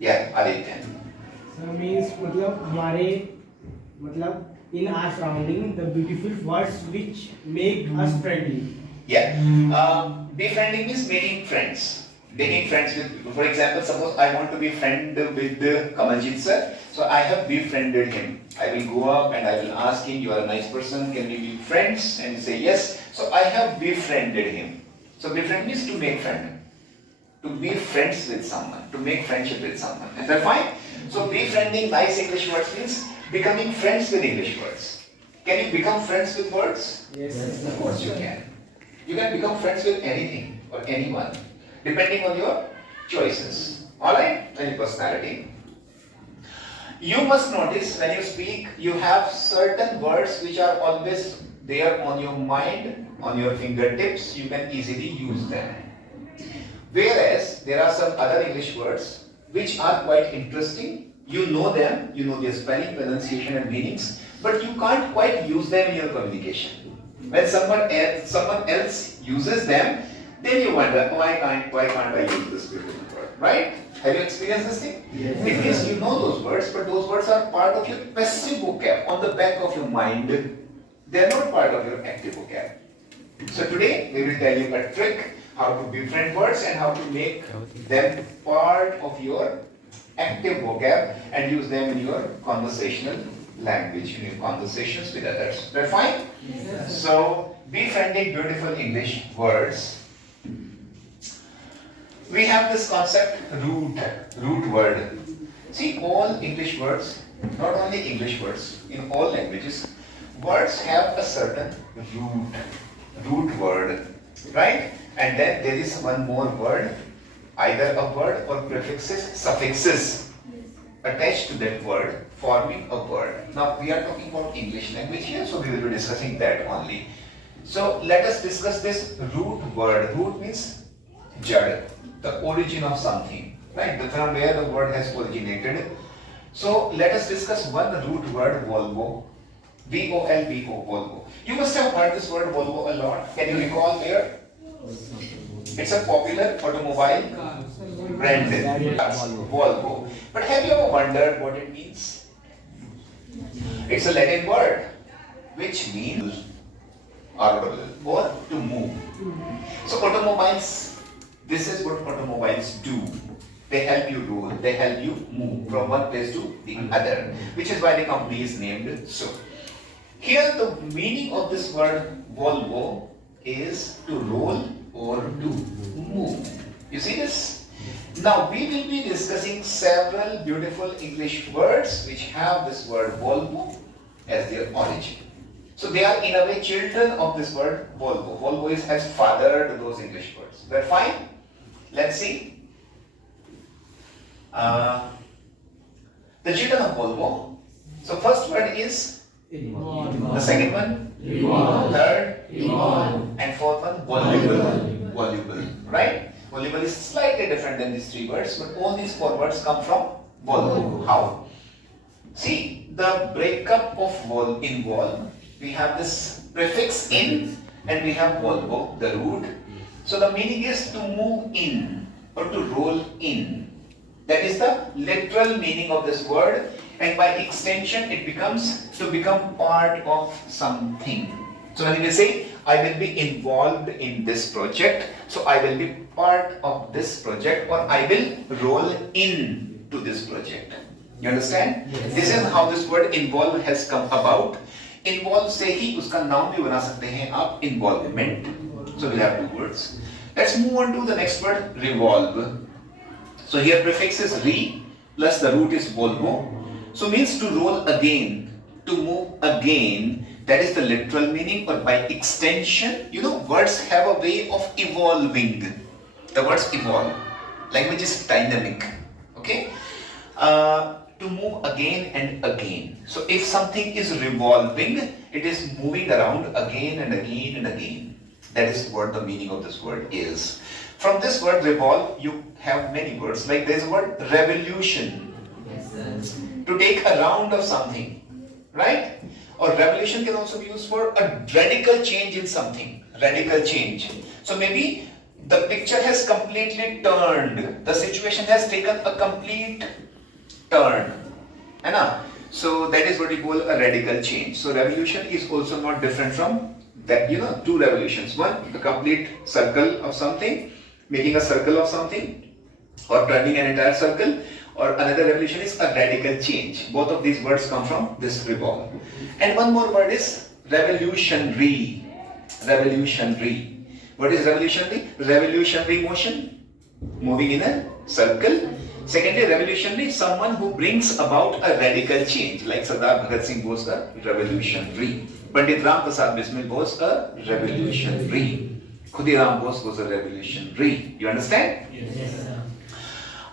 Yeah, Aditya. So means मतलब हमारे मतलब in our surrounding the beautiful words which make us friendly. Yeah. Befriending means making friends. Making friends with people. For example, suppose I want to be friend with Kamaljeet sir. So I have befriended him. I will go up and I will ask him, you are a nice person, can we be friends? And he say yes. So I have befriended him. So befriend means to make friend. To be friends with someone. To make friendship with someone. Is that fine? So befriending nice English words means becoming friends with English words. Can you become friends with words? Yes. Of course you can. You can become friends with anything or anyone, depending on your choices. Alright? And your personality. You must notice when you speak, you have certain words which are always there on your mind, on your fingertips. You can easily use them. Whereas there are some other English words which are quite interesting. You know them, you know their spelling, pronunciation, and meanings, but you can't quite use them in your communication. When someone else uses them, then you wonder, why can't I use this beautiful word, right? Have you experienced this thing? Yes. It means you know those words, but those words are part of your passive vocab on the back of your mind. They are not part of your active vocab. So today we will tell you a trick how to befriend words and how to make them part of your active vocab and use them in your conversational language, in your conversations with others. Is that fine? Yes. So, befriending beautiful English words. We have this concept root word. See, all English words, not only English words, in all languages, words have a certain root word, right? And then there is one more word, either a word or prefixes, suffixes attached to that word, forming a word. Now we are talking about English language here, so we will be discussing that only. So let us discuss this root word. Root means jad, the origin of something, right? From where the word has originated. So let us discuss one root word, Volvo. V-O-L-V-O, Volvo. You must have heard this word Volvo a lot. Can you recall where? It's a popular automobile brand, Volvo. But have you ever wondered what it means? It's a Latin word which means or to move. So automobiles, this is what automobiles do. They help you roll, they help you move from one place to the other, which is why the company is named so. Here the meaning of this word Volvo is to roll or to move. You see this? Now we will be discussing several beautiful English words which have this word Volvo as their origin. So they are in a way children of this word Volvo. Volvo has fathered those English words. We're fine? Let's see. The children of Volvo. So first word is the second one, third, and fourth one, voluble. Voluble, right? Voluble is slightly different than these three words, but all these four words come from Volvo. How? See, the breakup of vol in vol, we have this prefix in and we have Volvo, the root. So the meaning is to move in or to roll in. That is the literal meaning of this word, and by extension it becomes to become part of something. So when we say, I will be involved in this project, so I will be part of this project, or I will roll in to this project. You understand? Yes. This is how this word involve has come about. Involve से ही उसका नाम भी बना सकते हैं आप involvement. So we'll have two words. Let's move on to the next word, revolve. So here prefix is re plus the root is Volvo. So means to roll again, to move again. That is the literal meaning, or by extension, you know, words have a way of evolving. The words evolve. Language is dynamic. Okay? To move again and again. So if something is revolving, it is moving around again and again and again. That is what the meaning of this word is. From this word revolve, you have many words. Like there is a word revolution. To take a round of something. Right? Or revolution can also be used for a radical change in something. Radical change. So maybe the picture has completely turned. The situation has taken a complete turn. है ना? So that is what we call a radical change. So revolution is also not different from that, two revolutions. One, a complete circle of something, making a circle of something, or turning an entire circle, or another revolution is a radical change. Both of these words come from this revolve. And one more word is revolutionary. Revolutionary. What is revolutionary? Revolutionary motion, moving in a circle. Secondly, revolutionary, someone who brings about a radical change, like Sardar Bhagat Singh was a revolutionary. Pandit Ram Prasad Bismil was a revolutionary. Khudiram Bose was a revolutionary. You understand? Yes, sir.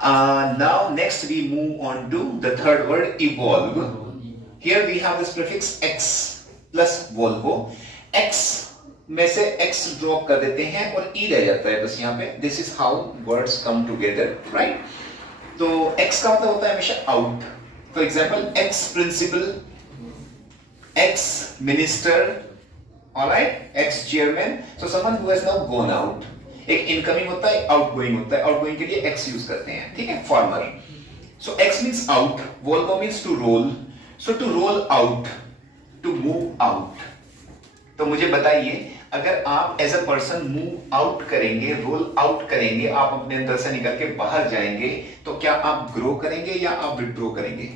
Now next we move on to the third word, evolve. Here we have this prefix x plus Volvo. X में से x drop कर देते हैं और e रह जाता है बस यहाँ पे. This is how words come together, right? तो x का मतलब होता है हमेशा out. For example, ex principal, ex minister, alright, ex chairman. So someone who has now gone out. एक incoming होता है, outgoing होता है. Outgoing के लिए x use करते हैं, ठीक है? Former. So x means out. Volvo means to roll. So to roll out, to move out. तो मुझे बताइए, अगर आप as a person move out करेंगे, रोल आउट करेंगे, आप अपने अंदर से निकल के बाहर जाएंगे, तो क्या आप ग्रो करेंगे या आप विथड्रॉ करेंगे?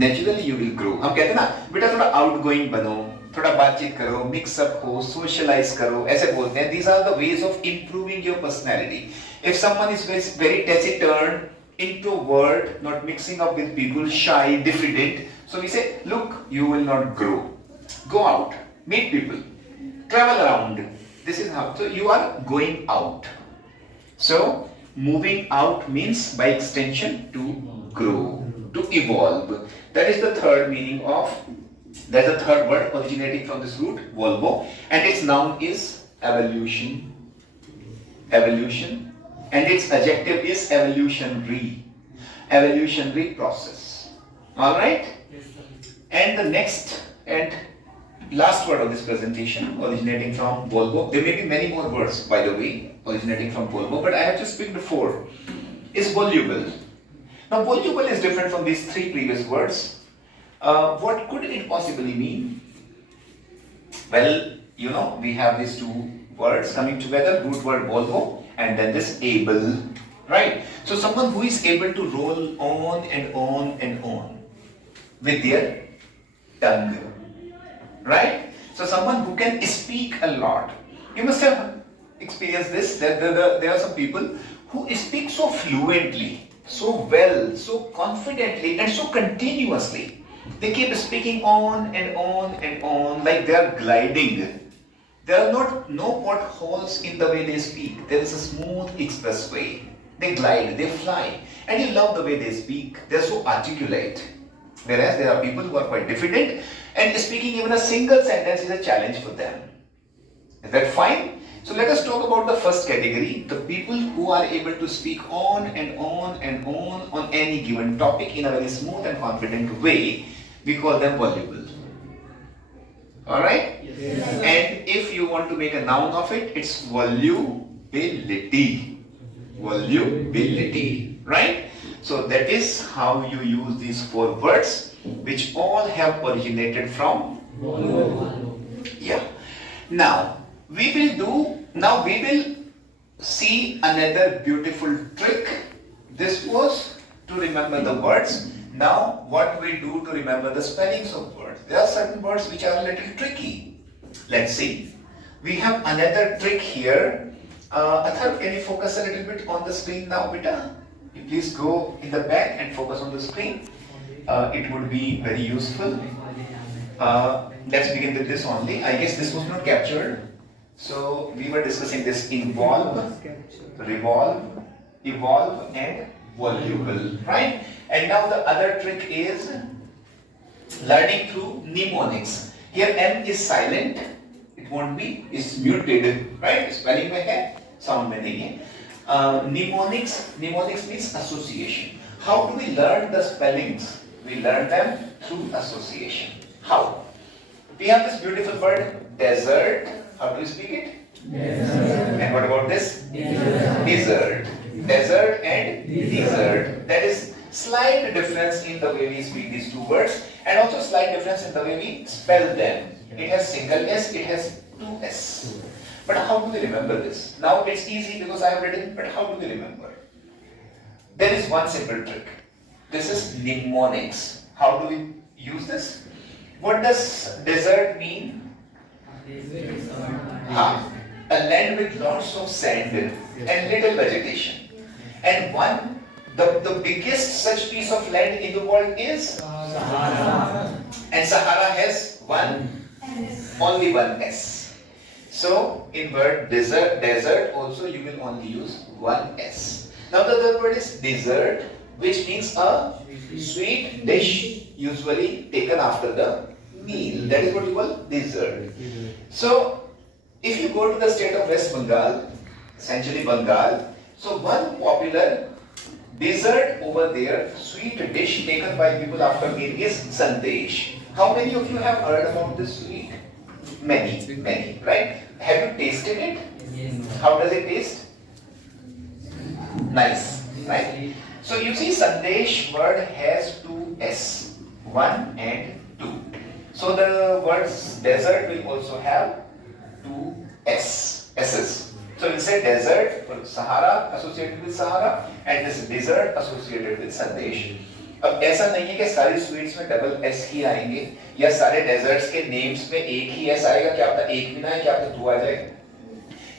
Naturally you will grow. हम कहते हैं ना, बेटा थोड़ा आउटगोइंग बनो, थोड़ा बातचीत करो, मिक्स अप हो, सोशलाइज करो, ऐसे बोलते हैं. These are the ways of improving your personality. If someone is very taciturn, introvert, not mixing up with people, shy, diffident, so we say, look, you will not grow. Go out, meet people, travel around. This is how. So you are going out. So moving out means by extension to grow, to evolve. That is the third meaning of, that's the third word originating from this root, Volvo, and its noun is evolution. Evolution. And its adjective is evolutionary. Evolutionary process. Alright? Yes, sir. And the next and last word of this presentation originating from Volvo. There may be many more words, by the way, originating from Volvo, but I have just picked 4. Is voluble. Now voluble is different from these 3 previous words. What could it possibly mean? Well, we have these 2 words coming together, root word Volvo and then this able, right? So someone who is able to roll on and on and on with their tongue, right? So someone who can speak a lot. You must have experienced this, that there are some people who speak so fluently, so well, so confidently and so continuously. They keep speaking on and on and on like they are gliding. There are no potholes in the way they speak. There is a smooth expressway. They glide, they fly. And you love the way they speak. They are so articulate. Whereas there are people who are quite diffident and speaking even a single sentence is a challenge for them. Is that fine? So let us talk about the first category. The people who are able to speak on and on and on any given topic in a very smooth and confident way. We call them voluble. Alright? Yes. And if you want to make a noun of it, it's volubility. Volubility. Right? So that is how you use these 4 words, which all have originated from Volvo. Yeah. Now we will see another beautiful trick. This was to remember the words. Now what we do to remember the spellings of words? There are certain words which are a little tricky. Let's see. We have another trick here. Athar, can you focus a little bit on the screen now, beta? You please go in the back and focus on the screen. It would be very useful. Let's begin with this only. I guess this was not captured. So we were discussing this involve, revolve, evolve and voluble, right? And now the other trick is learning through mnemonics. Here M is silent, it won't be, it's muted, right? Spelling में है, sound में नहीं है. Mnemonics means association. How do we learn the spellings? We learn them through association. How? We have this beautiful word desert. How do you speak it? And what about this? Desert. Desert and desert. There is slight difference in the way we speak these two words, and also slight difference in the way we spell them. It has single S, it has two S. But how do we remember this? Now it's easy because I have written, but how do we remember? There is one simple trick. This is mnemonics. How do we use this? What does desert mean? A land with lots of sand and little vegetation. And the biggest such piece of land in the world is Sahara. And Sahara has only one S. So in word desert also you will only use one S. Now the other word is dessert, which means a sweet dish usually taken after the meal. That is what you call dessert. So if you go to the state of West Bengal, essentially Bengal, so one popular dessert over there, sweet dish taken by people after meal is sandesh. How many of you have heard about this sweet? Many, right? Have you tasted it? Yes. How does it taste? Nice, right? So you see sandesh word has two S, 1 and 2. So the words desert will also have two S's. So we'll say desert for Sahara associated with Sahara and this desert associated with Sandesh. अब ऐसा नहीं है कि सारी sweets में double S ही आएंगे या सारे डेजर्ट्स के नेम्स में एक ही एस आएगा, क्या पता एक भी ना है, क्या पता दो आ जाए.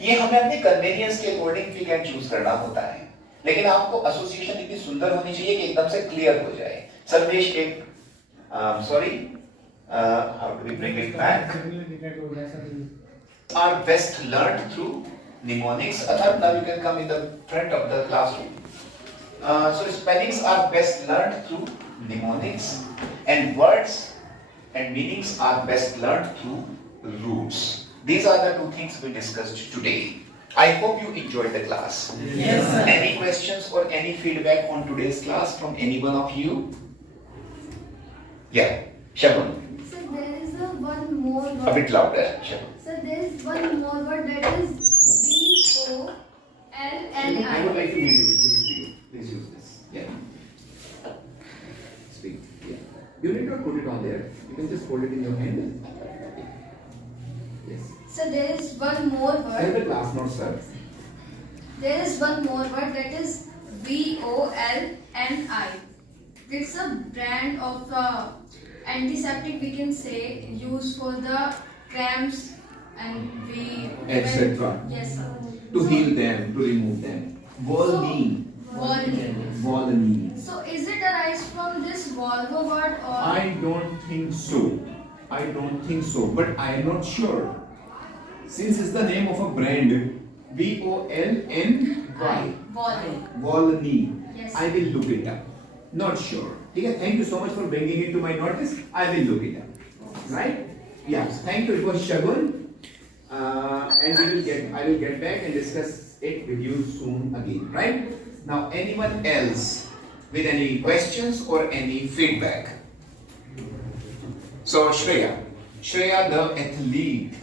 ये हमें अपने कन्वीनियंस के अकॉर्डिंग पिक एंड चूज करना होता है, लेकिन आपको एसोसिएशन इतनी सुंदर होनी चाहिए कि एकदम से क्लियर हो जाए. संदेश एक how do we bring it back? Are best learned through mnemonics. Atharv, now you can come in the front of the classroom. So spellings are best learned through mnemonics, and words and meanings are best learned through roots. These are the two things we discussed today. I hope you enjoyed the class. Yes, sir. Any questions or any feedback on today's class from any one of you? Yeah, Shagun. So there is one more word. A bit louder, Shagun. So there is one more word that is VOLLI. I would like to give it to you. Please use this. Yeah. Speak. Yeah. You need not put it on there. You can just hold it in your hand. Yes. So there is one more Tell word. the class notes, sir. There is one more word that is VOLNI. It's a brand of antiseptic, we can say, used for the cramps and Etc. Yes, sir. To heal them, to remove them. Volney. Volney. So is it arise from this Volvo word or? I don't think so. But I am not sure. Since it's the name of a brand, VOLNY. Volney. Yes. I will look it up. Not sure. Okay, thank you so much for bringing it to my notice. I will look it up. Right? Yes. Thank you. It was Shagun. And I will get back and discuss it with you soon again. Right? Now, anyone else with any questions or any feedback? So, Shreya, the athlete.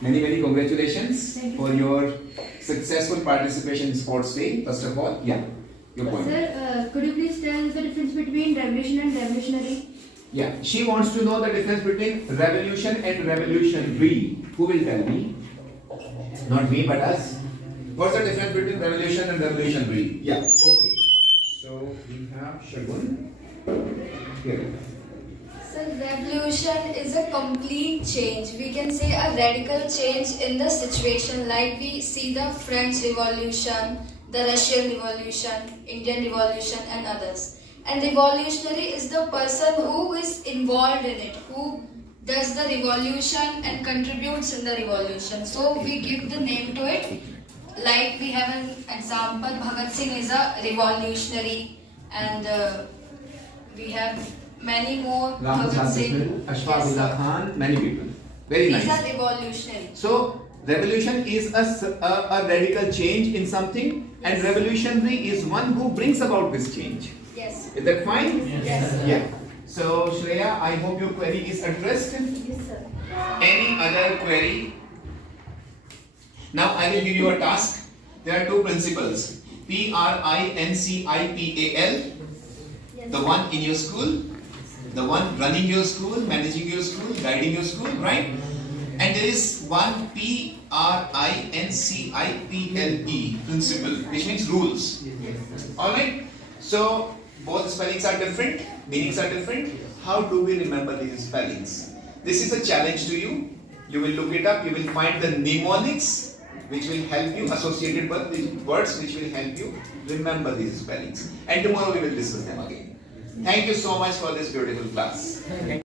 Many congratulations for your successful participation in Sports Day. First of all, yeah, your point. Sir, could you please tell the difference between revolution and revolutionary? Yeah, she wants to know the difference between revolution and revolutionary. Who will tell me? Not me, but us. What's the difference between revolution and revolutionary? Yeah, okay. So we have Shagun. Here. So revolution is a complete change. We can say a radical change in the situation, like we see the French Revolution, the Russian Revolution, Indian Revolution and others. And revolutionary is the person who is involved in it, who does the revolution and contributes in the revolution. So we give the name to it. Like we have an example, Bhagat Singh is a revolutionary, and we have many more. Bhagat Singh, Ashfaq Khan, many people. Very nice. These are revolutionary. So, revolution is a radical change in something, and revolutionary is one who brings about this change. Yes. Is that fine? Yes. Yeah. So, Shreya, I hope your query is addressed. Yes, sir. Any other query? Now I will give you a task. There are two principles. Principal. The one in your school, the one running your school, managing your school, guiding your school, right? And there is one Principle, principle, which means rules. Alright? So both spellings are different, meanings are different. How do we remember these spellings? This is a challenge to you. You will look it up, you will find the mnemonics which will help you, associated with the words which will help you remember these spellings. And tomorrow we will discuss them again. Thank you so much for this beautiful class.